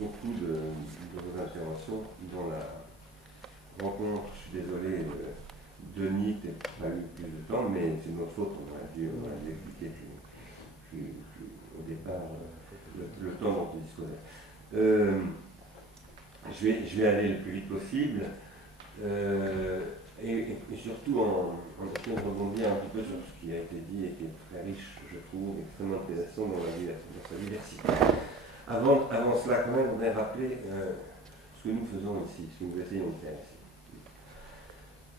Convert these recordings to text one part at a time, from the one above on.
beaucoup de vos interventions, dont la rencontre, je suis désolé, Denis, qui n'a pas eu plus de temps, mais c'est notre faute, on a dû expliquer au départ le temps dont il disposait. Je vais aller le plus vite possible, et surtout en essayant de rebondir un petit peu sur ce qui a été dit et qui est très riche, je trouve, extrêmement intéressant dans sa diversité. Avant cela, quand même, on voudrait rappeler ce que nous faisons ici, ce que nous essayons de faire ici.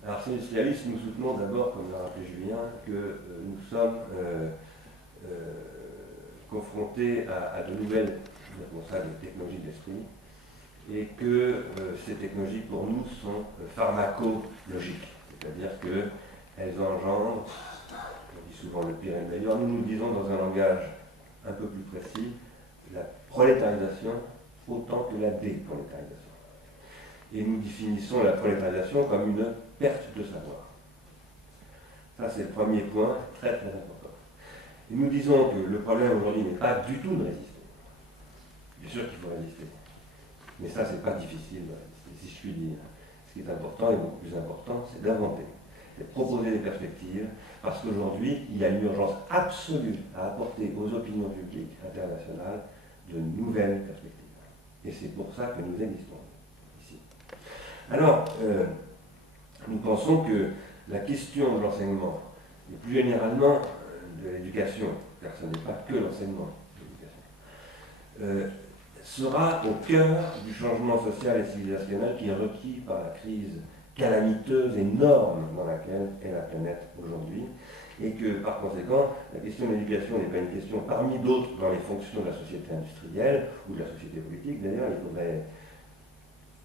Alors, chez les socialistes, nous soutenons d'abord, comme l'a rappelé Julien, que nous sommes confrontés à de nouvelles technologies de l'esprit, et que ces technologies, pour nous, sont pharmacologiques, c'est-à-dire qu'elles engendrent, on dit souvent le pire et le meilleur, nous disons dans un langage un peu plus précis, la prolétarisation autant que la déprolétarisation. Et nous définissons la prolétarisation comme une perte de savoir. Ça, c'est le premier point, très très important. Et nous disons que le problème aujourd'hui n'est pas du tout de résister. Bien sûr qu'il faut résister. Mais ça, c'est pas difficile de résister, si je puis dire. Ce qui est important, et beaucoup plus important, c'est d'inventer, c'est de proposer des perspectives, parce qu'aujourd'hui, il y a une urgence absolue à apporter aux opinions publiques internationales de nouvelles perspectives. Et c'est pour ça que nous existons ici. Alors, nous pensons que la question de l'enseignement, et plus généralement de l'éducation, car ce n'est pas que l'enseignement de l'éducation, sera au cœur du changement social et civilisationnel qui est requis par la crise calamiteuse, énorme dans laquelle est la planète aujourd'hui, et que par conséquent, la question de l'éducation n'est pas une question parmi d'autres dans les fonctions de la société industrielle ou de la société politique. D'ailleurs, il faudrait...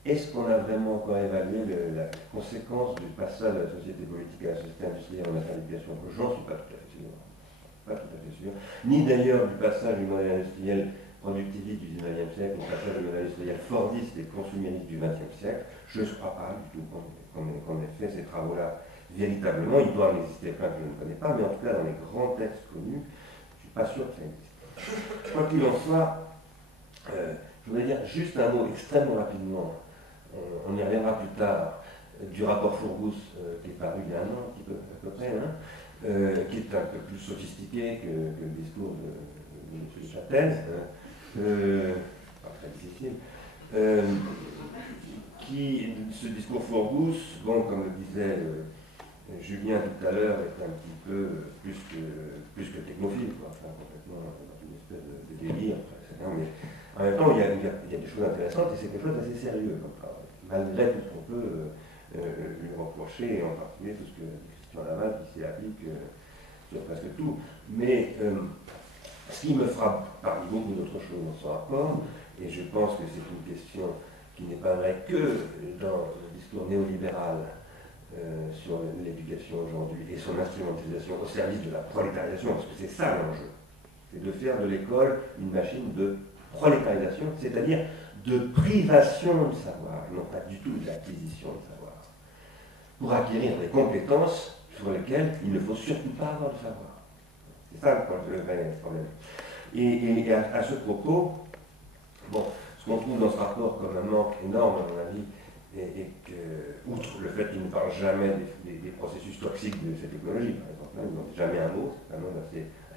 Est-ce qu'on a vraiment encore évalué la conséquence du passage de la société politique à la société industrielle en matière d'éducation? J'en suis pas tout à fait sûr. Pas tout à fait sûr. Ni d'ailleurs du passage du modèle industriel productiviste du 19e siècle au passage du modèle industriel fordiste et consumériste du 20e siècle. Je ne crois pas du tout qu'on ait fait ces travaux-là véritablement. Il doit en exister plein que je ne connais pas, mais en tout cas dans les grands textes connus, je ne suis pas sûr que ça existe. Quoi qu'il en soit, je voudrais dire juste un mot extrêmement rapidement. On y reviendra plus tard, du rapport Fourgous qui est paru il y a un an, un petit peu, à peu près, qui est un peu plus sophistiqué que le discours de M. Châtel, pas très difficile, ce discours Fourgous, bon, comme le disait Julien tout à l'heure, est un petit peu plus que technophile, quoi, enfin, complètement dans une espèce de délire, mais en même temps, il y a des choses intéressantes et c'est quelque chose d'assez sérieux comme travail, malgré tout ce qu'on peut lui reprocher, et en particulier tout ce que Christian Laval qui s'y applique sur presque tout. Mais ce qui me frappe parmi beaucoup d'autres choses dans ce rapport, et je pense que c'est une question qui n'est pas vraie que dans le discours néolibéral sur l'éducation aujourd'hui et son instrumentalisation au service de la prolétarisation, parce que c'est ça l'enjeu, c'est de faire de l'école une machine de prolétarisation, c'est-à-dire de privation de savoir, non pas du tout d'acquisition de savoir, pour acquérir des compétences sur lesquelles il ne faut surtout pas avoir de savoir. C'est ça le vrai problème. Et à ce propos, bon, ce qu'on trouve dans ce rapport comme un manque énorme, à mon avis, et que, outre le fait qu'il ne parle jamais des processus toxiques de cette technologie, par exemple, il n'en dit jamais un mot, c'est un monde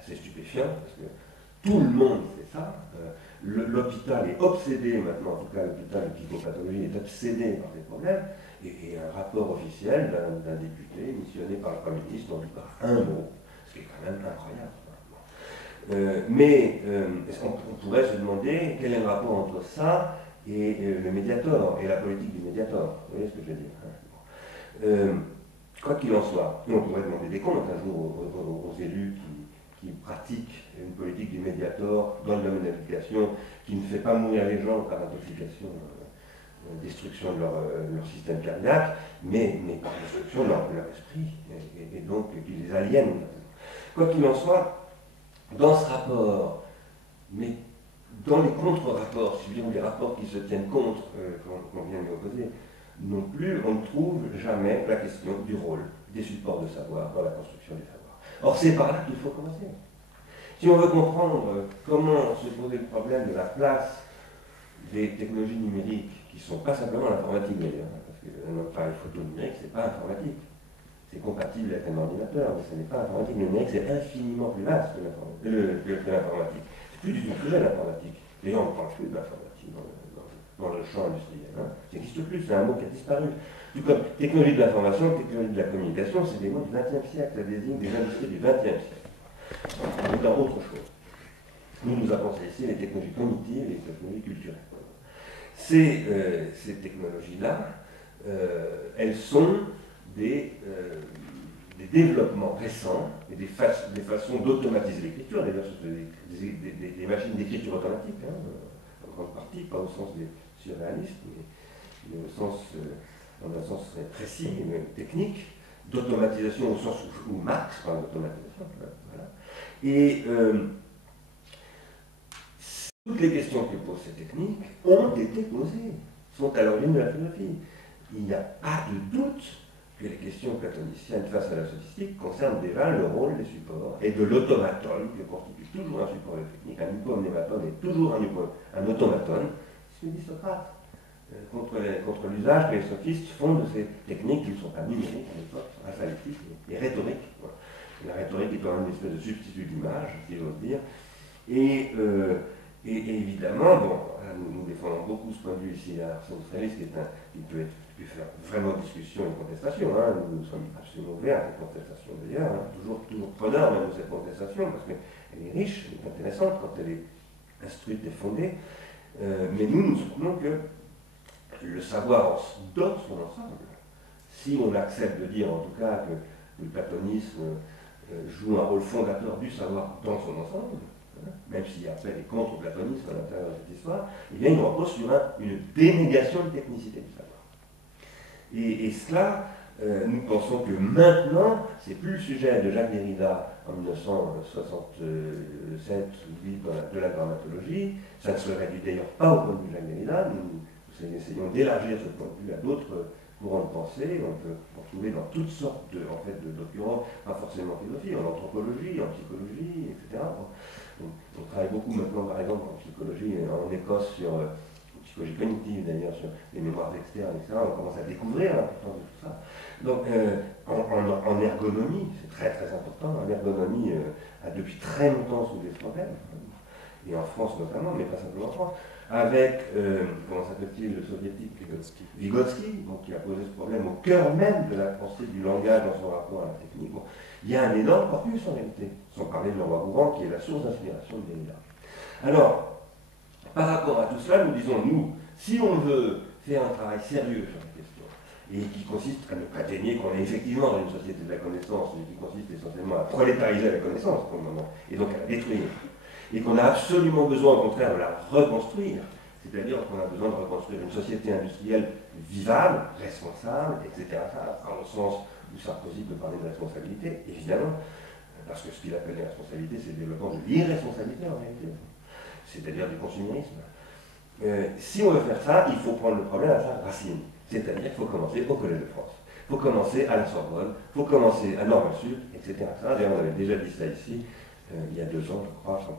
assez stupéfiant, parce que tout le monde fait ça. L'hôpital est obsédé maintenant, en tout cas l'hôpital de psychopathologie est obsédé par des problèmes, et un rapport officiel d'un député missionné par le Premier ministre n'en dit pas un mot, ce qui est quand même incroyable. Mais on pourrait se demander quel est le rapport entre ça et le Mediator, et la politique du Mediator. Vous voyez ce que je veux dire, hein? Quoi qu'il en soit, on pourrait demander des comptes un jour aux élus qui pratiquent une politique du Mediator dans le domaine de l'éducation, qui ne fait pas mourir les gens par intoxication, destruction de leur système cardiaque, mais par destruction de leur esprit, et donc qui les aliène. Quoi qu'il en soit, dans ce rapport, mais dans les contre-rapports, si je veux dire, les rapports qui se tiennent contre, qu'on vient lui opposer, non plus, on ne trouve jamais la question du rôle des supports de savoir dans la construction des savoirs. Or, c'est par là qu'il faut commencer. Si on veut comprendre comment se posait le problème de la place des technologies numériques qui ne sont pas simplement l'informatique d'ailleurs, parce que un appareil photo numérique, c'est pas informatique. C'est compatible avec un ordinateur, mais ce n'est pas informatique. Le numérique, c'est infiniment plus vaste que l'informatique. C'est plus du tout sujet l'informatique. Les gens ne parlent plus de l'informatique dans le champ industriel. Hein. Ça n'existe plus, c'est un mot qui a disparu. Tout comme technologie de l'information, technologie de la communication, c'est des mots du XXe siècle, ça désigne des industries du XXe siècle. On est dans autre chose. Nous avons ici les technologies cognitives et les technologies culturelles. Ces technologies-là, elles sont des développements récents et des façons d'automatiser l'écriture. D'ailleurs, ce sont des machines d'écriture automatique, hein, en grande partie, pas au sens des surréalistes, mais dans un sens très précis, mais technique, d'automatisation au sens où Marx parle d'automatisation. Voilà. Et toutes les questions que posent ces techniques ont été posées, sont à l'origine de la philosophie. Il n'y a pas de doute que les questions platoniciennes face à la sophistique concernent déjà le rôle des supports et de l'automatone, qui constitue toujours un support technique. Un hypomnématone est toujours un automatone. C'est ce que dit Socrate, contre l'usage que les sophistes font de ces techniques qui ne sont pas numériques à l'époque, alphabétiques et rhétoriques. Voilà. La rhétorique est quand même une espèce de substitut d'image, si j'ose dire. Et évidemment, bon, nous défendons beaucoup ce point de vue ici à Arsène Strellis, qui peut faire vraiment discussion et contestation. Hein. Nous sommes absolument ouverts à cette contestation d'ailleurs, hein. toujours preneurs même de cette contestation, parce qu'elle est riche, elle est intéressante quand elle est instruite et fondée. Mais nous soutenons que le savoir dans son ensemble, si on accepte de dire en tout cas que le platonisme joue un rôle fondateur du savoir dans son ensemble, même s'il y a après des contre-platonismes à l'intérieur de cette histoire, eh bien il repose sur une dénégation de technicité du savoir. Et cela, nous pensons que maintenant, c'est plus le sujet de Jacques Derrida en 1967 de la grammatologie, ça ne se réduit d'ailleurs pas au point de vue de Jacques Derrida, nous essayons d'élargir ce point de vue à d'autres courants de pensée, on peut retrouver dans toutes sortes d'occurrences, pas forcément en philosophie, en anthropologie, en psychologie, etc. On travaille beaucoup maintenant, par exemple, en psychologie, en Écosse, sur psychologie cognitive d'ailleurs, sur les mémoires externes, etc. On commence à découvrir l'importance de tout ça. Donc, en ergonomie, c'est très très important, l'ergonomie a depuis très longtemps soulevé ce problème, et en France notamment, mais pas simplement en France, avec, comment s'appelle-t-il, le soviétique Vygotsky, qui a posé ce problème au cœur même de la pensée du langage dans son rapport à la technique. Bon, il y a un énorme corpus en réalité, sans parler de Leroy-Gourand qui est la source d'inspiration de Derrida. Alors, par rapport à tout cela, nous disons, nous, si on veut faire un travail sérieux sur la question, et qui consiste à ne pas dénier qu'on est effectivement dans une société de la connaissance, mais qui consiste essentiellement à prolétariser la connaissance pour le moment, et donc à la détruire, et qu'on a absolument besoin au contraire de la reconstruire, c'est-à-dire qu'on a besoin de reconstruire une société industrielle vivable, responsable, etc. Ça, dans le sens où Sarkozy peut parler de responsabilité, évidemment, parce que ce qu'il appelle la responsabilité, c'est le développement de l'irresponsabilité en réalité, c'est-à-dire du consumérisme. Si on veut faire ça, il faut prendre le problème à sa racine, c'est-à-dire qu'il faut commencer au Collège de France, il faut commencer à la Sorbonne, il faut commencer à Nord-Sud, etc. D'ailleurs, on avait déjà dit ça ici, il y a 2 ans, je crois, quand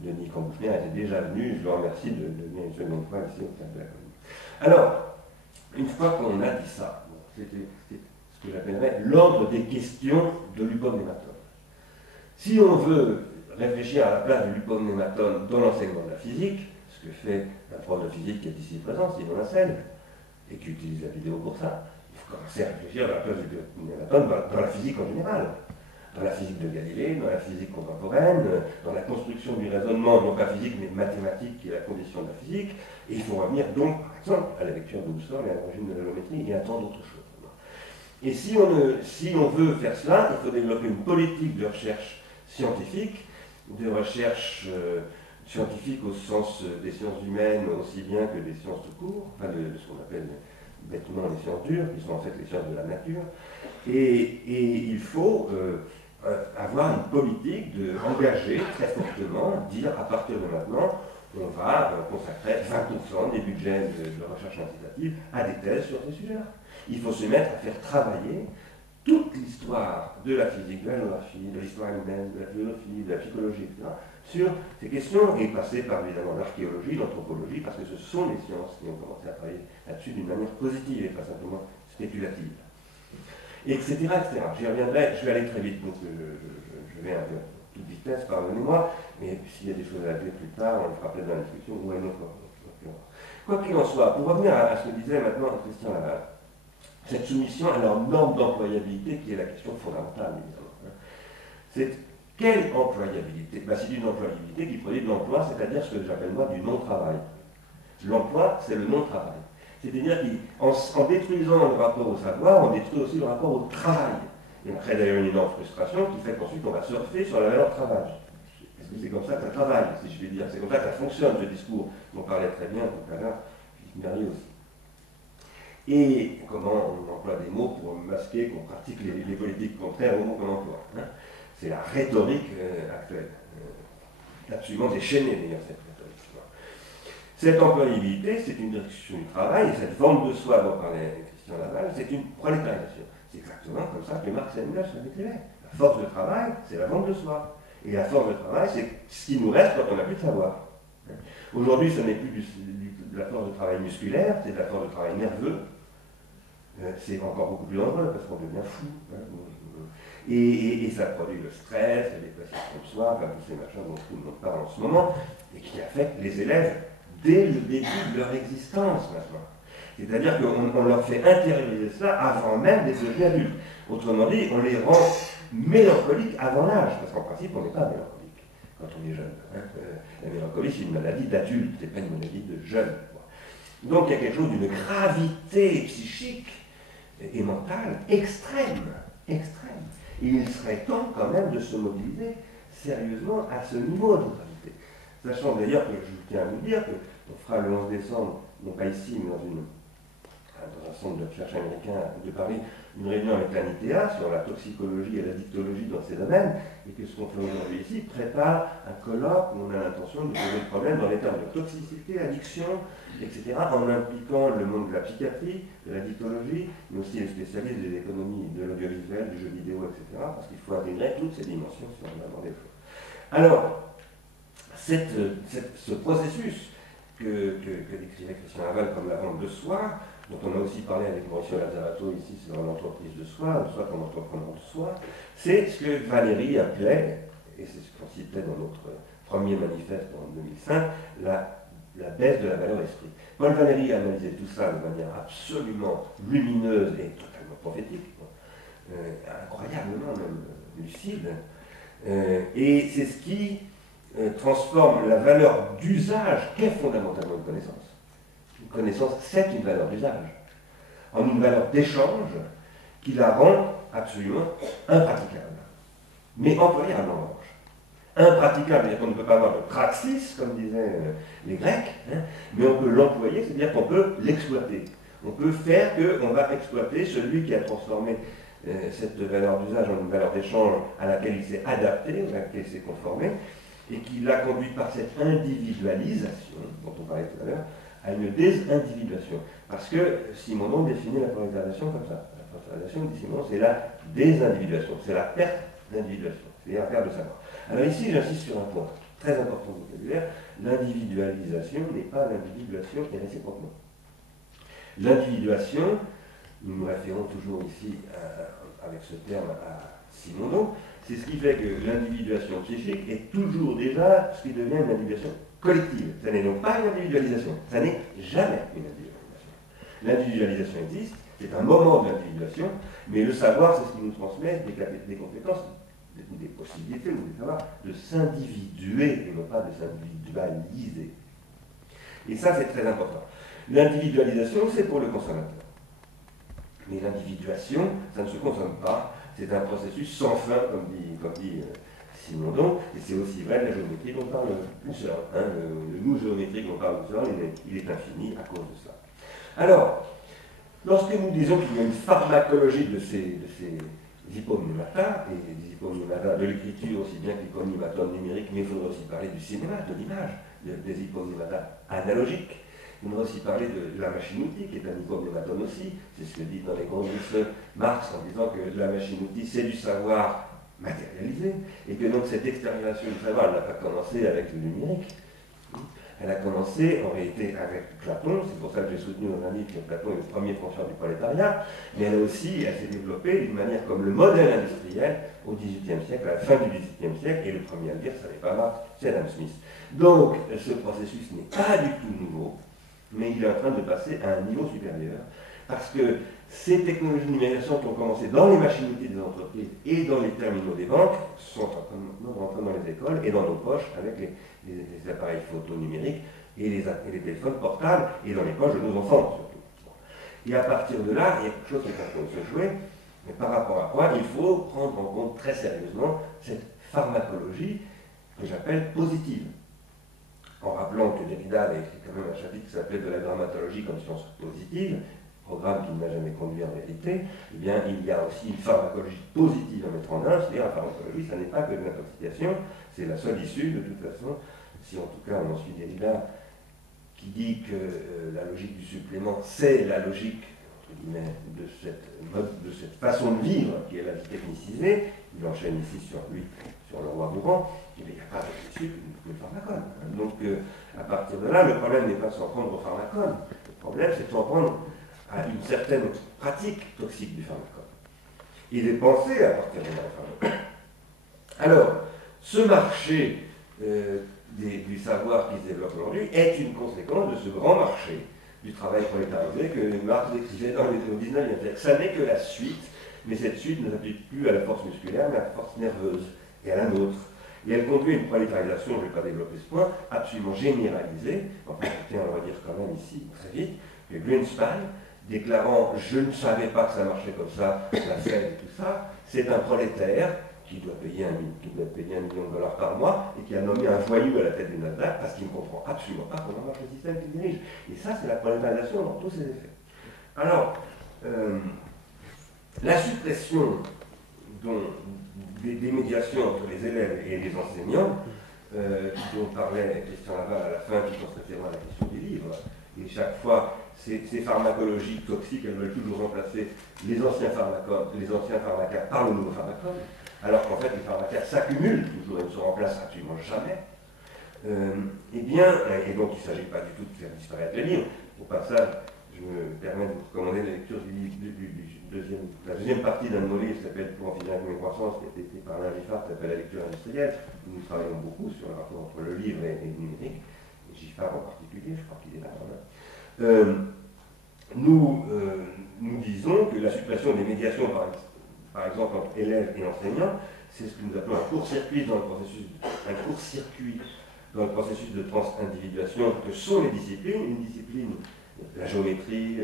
Denis Cambouchner était déjà venu, je le remercie de venir une seconde fois ici au Théâtre de la Commune. Alors, une fois qu'on a dit ça, c'était ce que j'appellerais l'ordre des questions de l'hypomnématone. Si on veut réfléchir à la place de l'hypomnématone dans l'enseignement de la physique, ce que fait un prof de physique qui est ici présent, Simon Lassel, et qui utilise la vidéo pour ça, il faut commencer à réfléchir à la place de l'hypomnématone dans la physique en général. Dans la physique de Galilée, dans la physique contemporaine, dans la construction du raisonnement, non pas physique mais mathématique, qui est la condition de la physique, et il faut revenir donc, par exemple, à la lecture de Husserl et à l'origine de la géométrie et à tant d'autres choses. Et si on veut faire cela, il faut développer une politique de recherche scientifique, scientifique au sens des sciences humaines aussi bien que des sciences tout court, enfin de ce qu'on appelle bêtement les sciences dures, qui sont en fait les sciences de la nature, et il faut avoir une politique d'engager très fortement, dire à partir de maintenant, on va consacrer 20% des budgets de recherche quantitative à des thèses sur ces sujets-là. Il faut se mettre à faire travailler toute l'histoire de la physique, de la géographie, de l'histoire humaine, de la philosophie, de la psychologie, etc., sur ces questions et passer par évidemment l'archéologie, l'anthropologie, parce que ce sont les sciences qui ont commencé à travailler là-dessus d'une manière positive et pas simplement spéculative. Etc. etc. J'y reviendrai, je vais aller très vite, donc je vais un peu à toute vitesse, pardonnez-moi, mais s'il y a des choses à dire plus tard, on le fera peut-être dans la discussion ou à une autre fois. Quoi qu'il en soit, pour revenir à ce que disait maintenant Christian Laval, cette soumission à leur norme d'employabilité qui est la question fondamentale, évidemment. C'est quelle employabilité? C'est une employabilité qui produit de l'emploi, c'est-à-dire ce que j'appelle moi du non-travail. L'emploi, c'est le non-travail. C'est-à-dire qu'en détruisant le rapport au savoir, on détruit aussi le rapport au travail. Et on crée d'ailleurs une énorme frustration qui fait qu'ensuite on va surfer sur la valeur travail. Parce que c'est comme ça que ça travaille, si je puis dire. C'est comme ça que ça fonctionne, ce discours dont parlait très bien tout à l'heure Philippe Merrier aussi. Et comment on emploie des mots pour masquer qu'on pratique les politiques contraires aux mots qu'on emploie. Hein. C'est la rhétorique actuelle. Absolument déchaînée d'ailleurs cette rhétorique. Cette employabilité, c'est une direction du travail, et cette forme de soi dont parlait Christian Laval, c'est une prolétarisation. C'est exactement comme ça que Marx et Engels l'écrivaient. La force de travail, c'est la vente de soi. Et la force de travail, c'est ce qui nous reste quand on n'a plus de savoir. Aujourd'hui, ce n'est plus de la force de travail musculaire, c'est de la force de travail nerveux. C'est encore beaucoup plus dangereux parce qu'on devient fou. Et ça produit le stress, la dépression de soi, enfin, tous ces machins dont tout le monde parle en ce moment, et qui affectent les élèves dès le début de leur existence maintenant. C'est-à-dire qu'on leur fait intérioriser ça avant même d'être devenus adultes. Autrement dit, on les rend mélancoliques avant l'âge, parce qu'en principe, on n'est pas mélancolique quand on est jeune. Hein. La mélancolie, c'est une maladie d'adulte, c'est pas une maladie de jeune. Donc il y a quelque chose d'une gravité psychique et mentale extrême, extrême. Et il serait temps quand même de se mobiliser sérieusement à ce niveau de gravité. Sachant d'ailleurs que je tiens à vous dire qu'on fera le 11 décembre, non pas ici, mais dans un centre de recherche américain de Paris, une réunion avec l'ANITEA sur la toxicologie et la dictologie dans ces domaines, et que ce qu'on fait aujourd'hui ici prépare un colloque où on a l'intention de poser le problème dans les termes de toxicité, addiction, etc., en impliquant le monde de la psychiatrie, de la dictologie, mais aussi les spécialistes de l'économie, de l'audiovisuel, du jeu vidéo, etc., parce qu'il faut intégrer toutes ces dimensions si on veut aborder les choses. Alors, ce processus que décrivait Christian Laval comme la vente de soi, dont on a aussi parlé avec Mauricio Lazzarato ici sur l'entreprise de soi, soit comme entrepreneur de soi, c'est ce que Valéry appelait, et c'est ce qu'on citait dans notre premier manifeste en 2005, la baisse de la valeur esprit. Paul Valéry a analysé tout ça de manière absolument lumineuse et totalement prophétique, incroyablement même lucide, et c'est ce qui transforme la valeur d'usage qu'est fondamentalement une connaissance. Une connaissance, c'est une valeur d'usage, en une valeur d'échange qui la rend absolument impraticable, mais employable en revanche. Impraticable, c'est-à-dire qu'on ne peut pas avoir de praxis, comme disaient les Grecs, hein, mais on peut l'employer, c'est-à-dire qu'on peut l'exploiter. On peut faire qu'on va exploiter celui qui a transformé cette valeur d'usage en une valeur d'échange à laquelle il s'est adapté, à laquelle il s'est conformé, et qui l'a conduit par cette individualisation, dont on parlait tout à l'heure, à une désindividuation. Parce que Simondon définit la prolétarisation comme ça. La prolétarisation, dit Simondon, c'est la désindividuation, c'est la perte d'individuation, c'est la perte de savoir. Alors ici, j'insiste sur un point très important du vocabulaire, l'individualisation n'est pas l'individuation et réciproquement. L'individuation, nous nous référons toujours ici avec ce terme à Simondon, c'est ce qui fait que l'individuation psychique est toujours déjà ce qui devient une individuation collective. Ça n'est donc pas une individualisation, ça n'est jamais une individualisation. L'individualisation existe, c'est un moment d'individuation, mais le savoir, c'est ce qui nous transmet des compétences, ou des possibilités, ou des savoirs, de s'individuer et non pas de s'individualiser. Et ça, c'est très important. L'individualisation, c'est pour le consommateur. Mais l'individuation, ça ne se consomme pas. C'est un processus sans fin, comme dit Simondon, et c'est aussi vrai de la géométrie dont parle Husserl. Hein, le nous géométrique dont parle Husserl, il est infini à cause de ça. Alors, lorsque nous disons qu'il y a une pharmacologie de ces hypomnématas, et des hypomnématas de l'écriture aussi bien que l'hypomnématon numérique, mais il faudrait aussi parler du cinéma, de l'image, des hypomnématas analogiques. Il faudrait aussi parler de la machine-outil, qui est un hypomnématon aussi. C'est ce que dit dans les Grundrisse Marx, en disant que la machine-outil, c'est du savoir matérialisée, et que donc cette extériorisation du savoir, elle n'a pas commencé avec le numérique. Elle a commencé en réalité avec Platon, c'est pour ça que j'ai soutenu dans un livre que Platon est le premier penseur du prolétariat, mais elle s'est développée d'une manière comme le modèle industriel au XVIIIe siècle, à la fin du XVIIIe siècle, et le premier à le dire, ça n'est pas Marx, c'est Adam Smith. Donc ce processus n'est pas du tout nouveau, mais il est en train de passer à un niveau supérieur, parce que ces technologies de numérisation qui ont commencé dans les machines-outils des entreprises et dans les terminaux des banques sont en train de rentrer dans les écoles et dans nos poches avec les appareils photo numériques et les téléphones portables et dans les poches de nos enfants surtout. Et à partir de là, il y a quelque chose qui est en train de se jouer, mais par rapport à quoi il faut prendre en compte très sérieusement cette pharmacologie que j'appelle positive. En rappelant que Derrida avait écrit quand même un chapitre qui s'appelait de la grammatologie comme science positive, programme qui ne m'a jamais conduit en vérité, eh bien, il y a aussi une pharmacologie positive à mettre en œuvre, c'est-à-dire la pharmacologie, ça n'est pas que de l'intoxication, c'est la seule issue, de toute façon, si en tout cas on en suit Derrida, qui dit que la logique du supplément, c'est la logique, entre guillemets, de cette façon de vivre, qui est la vie technicisée, il enchaîne ici sur le roi Bourran, il n'y a pas d'issue que le pharmacone. Donc, à partir de là, le problème n'est pas de s'en prendre au pharmacone, le problème c'est de s'en prendre à une certaine pratique toxique du pharmacone. Il est pensé à partir de la pharmacone. Alors, ce marché du savoir qui se développe aujourd'hui est une conséquence de ce grand marché du travail prolétarisé que Marx décrivait au XIXe siècle. Ça n'est que la suite, mais cette suite ne s'applique plus à la force musculaire, mais à la force nerveuse et à la nôtre. Et elle conduit à une prolétarisation, je ne vais pas développer ce point, absolument généralisée. Enfin, je tiens à le redire quand même ici, très vite, que Greenspan, déclarant « je ne savais pas que ça marchait comme ça, la Fed et tout ça », c'est un prolétaire qui doit payer $1 million par mois et qui a nommé un voyou à la tête du Nasdaq parce qu'il ne comprend absolument pas comment marche le système qu'il dirige. Et ça, c'est la prolétarisation dans tous ses effets. Alors, la suppression des médiations entre les élèves et les enseignants, dont parlait Christian Laval à la fin, qui constateront à la question des livres, et chaque fois, ces pharmacologies toxiques, elles veulent toujours remplacer les anciens pharmacas par le nouveau pharmacone, alors qu'en fait, les pharmacas s'accumulent toujours et ne se remplacent absolument jamais. Eh bien, et donc il ne s'agit pas du tout de faire disparaître les livres. Au passage, je me permets de vous recommander la lecture la deuxième partie d'un de nos livres qui s'appelle Pour en finir avec mes croissances, qui a été écrit par Alain Giffard, qui s'appelle La lecture industrielle. Nous travaillons beaucoup sur le rapport entre le livre et le numérique, et Giffard en particulier, je crois qu'il est là. Nous disons que la suppression des médiations, par exemple entre élèves et enseignants, c'est ce que nous appelons un court-circuit dans le processus de transindividuation que sont les disciplines. Une discipline, la géométrie,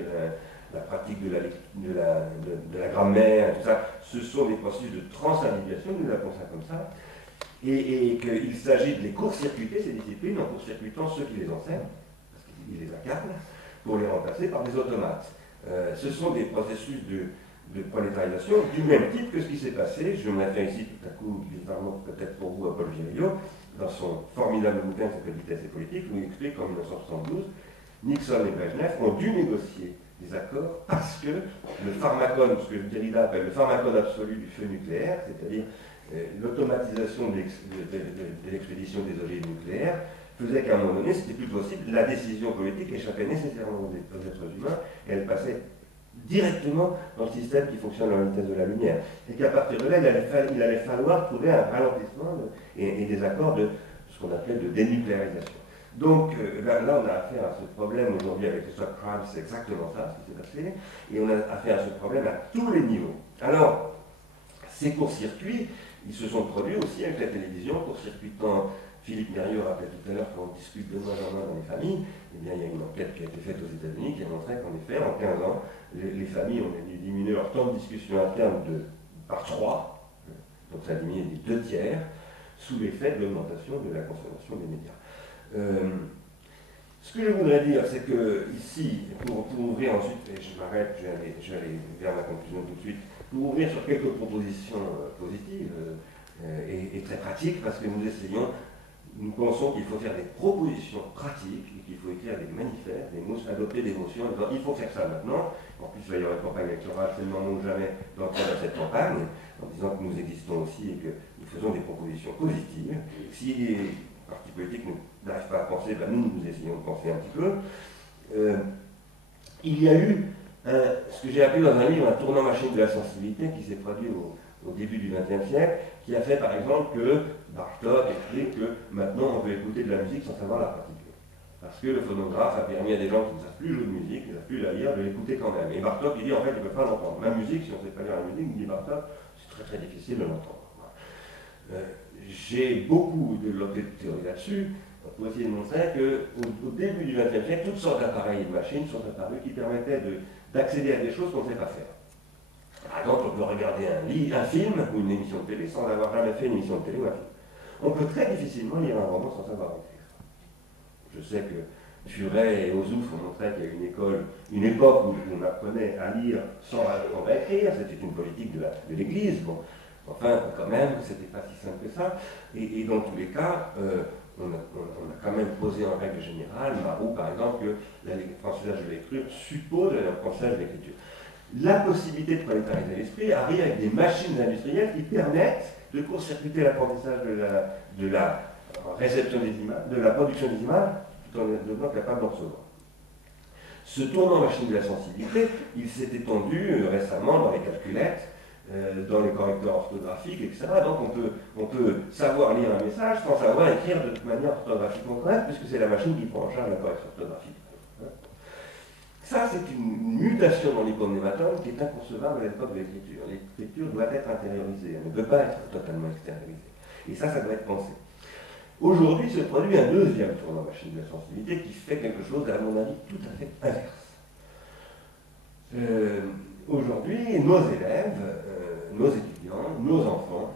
la pratique de la grammaire, tout ça, ce sont des processus de transindividuation, nous appelons ça comme ça, et qu'il s'agit de les court-circuiter, ces disciplines, en court-circuitant ceux qui les enseignent, parce qu'ils les accablent, pour les remplacer par des automates. Ce sont des processus de prolétarisation du même type que ce qui s'est passé, je me réfère ici tout à coup, bizarrement peut-être pour vous, à Paul Virilio, dans son formidable bouquin qui s'appelle Vitesse et politique, où il explique qu'en 1972, Nixon et Brejnev ont dû négocier des accords parce que le pharmacone, ce que Derrida appelle le pharmacone absolu du feu nucléaire, c'est-à-dire l'automatisation de l'expédition des ogives nucléaires, faisait qu'à un moment donné, c'était plus possible, la décision politique échappait nécessairement aux êtres humains, et elle passait directement dans le système qui fonctionne à la vitesse de la lumière. Et qu'à partir de là, il allait falloir trouver un ralentissement et des accords de ce qu'on appelle de dénucléarisation. Donc là, on a affaire à ce problème aujourd'hui avec les subprimes, c'est exactement ça, ce qui s'est passé, et on a affaire à ce problème à tous les niveaux. Alors, ces courts-circuits, ils se sont produits aussi avec la télévision, court-circuitant. Philippe Mérieux rappelait tout à l'heure qu'on discute de moins en moins dans les familles. Eh bien, il y a une enquête qui a été faite aux États-Unis qui a montré qu'en effet, en 15 ans, les familles ont diminué leur temps de discussion interne par 3, donc ça a diminué des 2 tiers, sous l'effet de l'augmentation de la consommation des médias. Ce que je voudrais dire, c'est que ici, pour ouvrir ensuite, et je m'arrête, je vais aller vers ma conclusion tout de suite, pour ouvrir sur quelques propositions positives et très pratiques, parce que nous essayons nous pensons qu'il faut faire des propositions pratiques et qu'il faut écrire des manifestes, adopter des motions en disant il faut faire ça maintenant. En plus, il va y avoir une campagne électorale, c'est le moment ou jamais d'entrer dans cette campagne, en disant que nous existons aussi et que nous faisons des propositions positives. Si les partis politiques n'arrivent pas à penser, ben nous essayons de penser un petit peu. Il y a eu ce que j'ai appelé dans un livre un tournant machine de la sensibilité qui s'est produit au début du XXe siècle, qui a fait par exemple que Bartók explique que maintenant on peut écouter de la musique sans savoir la partiture. Parce que le phonographe a permis à des gens qui ne savent plus jouer de musique, qui ne savent plus la lire, de l'écouter quand même. Et Bartók, il dit en fait, il ne peut pas l'entendre. Ma musique, si on ne sait pas lire la musique, dit Bartók, c'est très très difficile de l'entendre. J'ai beaucoup développé de théories là-dessus, pour essayer de montrer qu'au début du XXe siècle, toutes sortes d'appareils et de machines sont apparus qui permettaient d'accéder à des choses qu'on ne sait pas faire. Par exemple, on peut regarder un film ou une émission de télé sans avoir jamais fait une émission de télé ou un film. On peut très difficilement lire un roman sans savoir écrire. Je sais que Furet et Ozouf ont montré qu'il y a une époque où on apprenait à lire sans apprendre à écrire, c'était une politique de l'Église. Bon. Enfin, quand même, c'était pas si simple que ça. Et dans tous les cas, on a quand même posé en règle générale, Marou par exemple, que l'apprentissage de l'écriture suppose l'apprentissage de l'écriture. La possibilité de prolétariser l'esprit arrive avec des machines industrielles qui permettent de court-circuiter l'apprentissage de la réception des images, de la production des images, tout en devenant capable d'en recevoir. Ce tournant machine de la sensibilité, il s'est étendu récemment dans les calculettes, dans les correcteurs orthographiques, etc. Donc on peut savoir lire un message sans savoir écrire de manière orthographiquement correcte, puisque c'est la machine qui prend en charge la correction orthographique. Ça, c'est une mutation dans l'hypomnématone qui est inconcevable à l'époque de l'écriture. L'écriture doit être intériorisée, elle ne peut pas être totalement extériorisée. Et ça doit être pensé. Aujourd'hui se produit un deuxième tournant machine de la sensibilité qui fait quelque chose, à mon avis, tout à fait inverse. Aujourd'hui, nos élèves, nos étudiants, nos enfants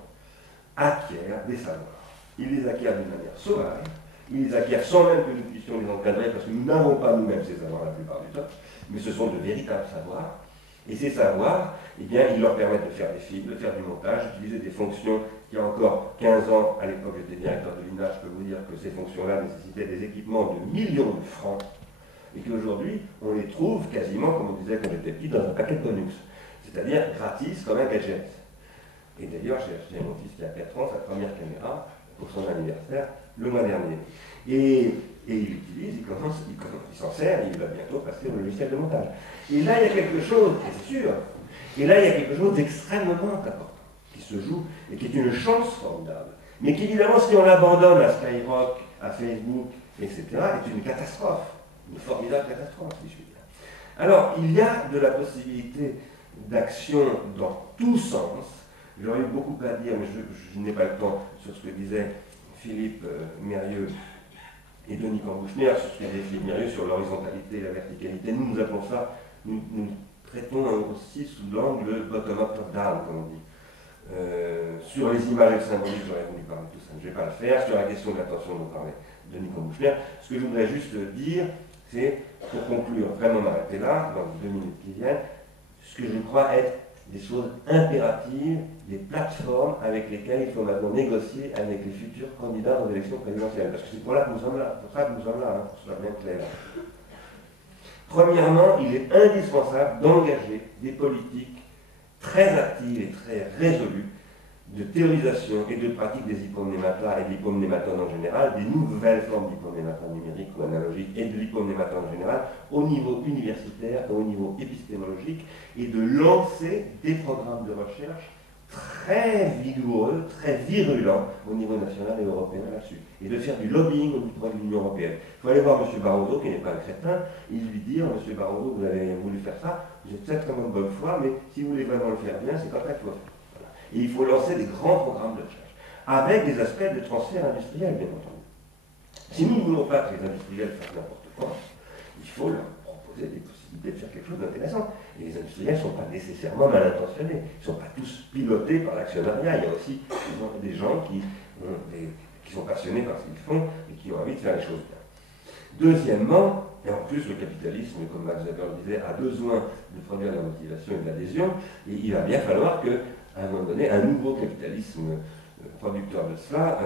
acquièrent des savoirs. Ils les acquièrent d'une manière sauvage, ils les acquièrent sans même que nous puissions les encadrer, parce que nous n'avons pas nous-mêmes ces savoirs la plupart du temps, mais ce sont de véritables savoirs. Et ces savoirs, eh bien, ils leur permettent de faire des films, de faire du montage, d'utiliser des fonctions qui, il y a encore 15 ans, à l'époque j'étais directeur de l'INA, je peux vous dire que ces fonctions-là nécessitaient des équipements de millions de francs, et qu'aujourd'hui, on les trouve quasiment, comme on disait quand j'étais petit, dans un paquet de bonus, c'est-à-dire gratis comme un gadget. Et d'ailleurs, j'ai acheté à mon fils qui a 4 ans sa première caméra pour son anniversaire le mois dernier. Et il l'utilise, il s'en sert, et il va bientôt passer au logiciel de montage. Et là, il y a quelque chose, c'est sûr, et là, il y a quelque chose d'extrêmement important qui se joue et qui est une chance formidable. Mais qui, évidemment, si on l'abandonne à Skyrock, à Facebook, etc., est une catastrophe, une formidable catastrophe, si je puis dire. Alors, il y a de la possibilité d'action dans tous sens. J'aurais eu beaucoup à dire, mais je n'ai pas le temps, sur ce que disait Philippe Mérieux et Denis Cambouchner, sur ce que disait Philippe Mérieux sur l'horizontalité et la verticalité. Nous appelons ça, nous traitons aussi sous l'angle bottom-up, top-down, comme on dit. Sur les images et le symbolique, j'aurais voulu parler de tout ça, je ne vais pas le faire. Sur la question de l'attention dont parlait Denis Cambouchner, ce que je voudrais juste dire, c'est, pour conclure, vraiment m'arrêter là, dans les 2 minutes qui viennent, ce que je crois être des choses impératives, des plateformes avec lesquelles il faut maintenant négocier avec les futurs candidats aux élections présidentielles. Parce que c'est pour ça que nous sommes là, pour que ce soit bien clair. Premièrement, il est indispensable d'engager des politiques très actives et très résolues de théorisation et de pratique des hypomnématas et de l'hypomnématone en général, des nouvelles formes d'hypomnématone numérique ou analogique et de l'hypomnématone en général, au niveau universitaire et au niveau épistémologique, et de lancer des programmes de recherche très vigoureux, très virulents au niveau national et européen là-dessus, et de faire du lobbying au niveau de l'Union européenne. Il faut aller voir M. Barroso, qui n'est pas un crétin, et lui dire, M. Barroso, vous avez voulu faire ça, vous êtes certainement de bonne foi, mais si vous voulez vraiment le faire bien, c'est comme ça qu'il faut faire. Et il faut lancer des grands programmes de recherche, avec des aspects de transfert industriel, bien entendu. Si nous ne voulons pas que les industriels fassent n'importe quoi, il faut leur proposer des possibilités de faire quelque chose d'intéressant. Et les industriels ne sont pas nécessairement mal intentionnés, ils ne sont pas tous pilotés par l'actionnariat. Il y a aussi des gens qui sont passionnés par ce qu'ils font et qui ont envie de faire les choses bien. Deuxièmement, et en plus le capitalisme, comme Max Weber le disait, a besoin de produire de la motivation et de l'adhésion, et il va bien falloir que, à un moment donné, un nouveau capitalisme producteur de cela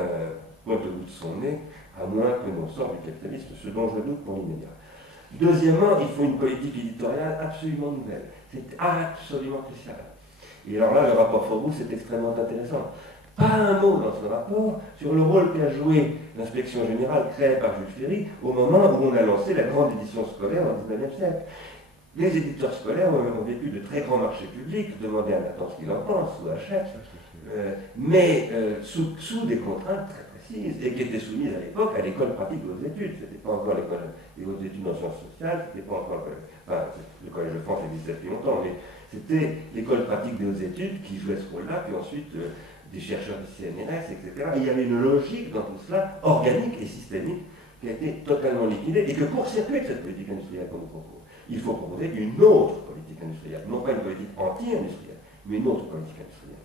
pointe au bout de son nez, à moins que l'on sorte du capitalisme, ce dont je doute pour l'immédiat. Deuxièmement, il faut une politique éditoriale absolument nouvelle. C'est absolument crucial. Et alors là, le rapport Forbou, c'est extrêmement intéressant. Pas un mot dans ce rapport sur le rôle qu'a joué l'inspection générale créée par Jules Ferry au moment où on a lancé la grande édition scolaire au XIXe siècle. Les éditeurs scolaires ont vécu de très grands marchés publics, demandez à Nathan ce qu'il en pense, ou à Hachette, mais sous des contraintes très précises, et qui étaient soumises à l'époque à l'école pratique des hautes études. Ce n'était pas encore l'école des hautes études en sciences sociales, c'était pas encore le collège de France existait depuis longtemps, mais c'était l'école pratique des hautes études qui jouait ce rôle-là, puis ensuite des chercheurs du CNRS, etc. Et il y avait une logique dans tout cela, organique et systémique, qui a été totalement liquidée, et que court-circuite cette politique industrielle qu'on nous propose. Il faut proposer une autre politique industrielle, non pas une politique anti-industrielle, mais une autre politique industrielle.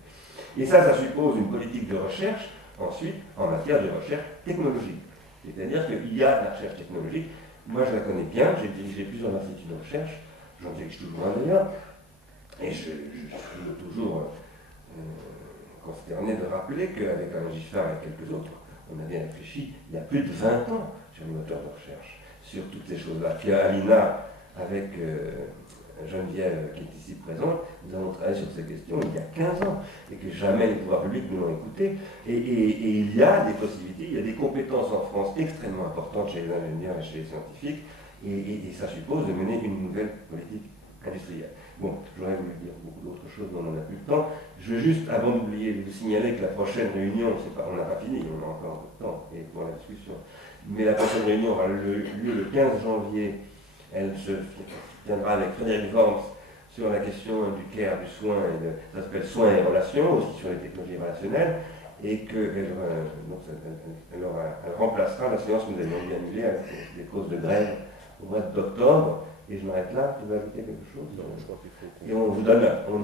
Et ça suppose une politique de recherche, ensuite, en matière de recherche technologique. C'est-à-dire qu'il y a la recherche technologique. Moi, je la connais bien, j'ai dirigé plusieurs instituts de recherche, j'en dirige toujours un d'ailleurs, et je suis toujours consterné de rappeler qu'avec Alain Giffard et quelques autres, on a bien réfléchi il y a plus de 20 ans sur les moteurs de recherche, sur toutes ces choses-là. Puis à Alina, avec Geneviève qui est ici présente, nous avons travaillé sur ces questions il y a 15 ans, et que jamais les pouvoirs publics ne l'ont écouté. Et il y a des possibilités, il y a des compétences en France extrêmement importantes chez les ingénieurs et chez les scientifiques, et ça suppose de mener une nouvelle politique industrielle. Bon, j'aurais voulu dire beaucoup d'autres choses, mais on n'en a plus le temps. Je veux juste, avant d'oublier, vous signaler que la prochaine réunion, on n'a pas fini, on a encore un peu de temps et pour la discussion, mais la prochaine réunion aura lieu le 15 janvier. Elle se tiendra avec Frédéric Worms sur la question du care, du soin, ça s'appelle soins et relations, aussi sur les technologies relationnelles, et qu'elle elle remplacera la séance que nous avions dû annuler avec des causes de grève au mois d'octobre. Et je m'arrête là, tu veux ajouter quelque chose? Non, je crois qu'il faut. Et on vous donne la parole.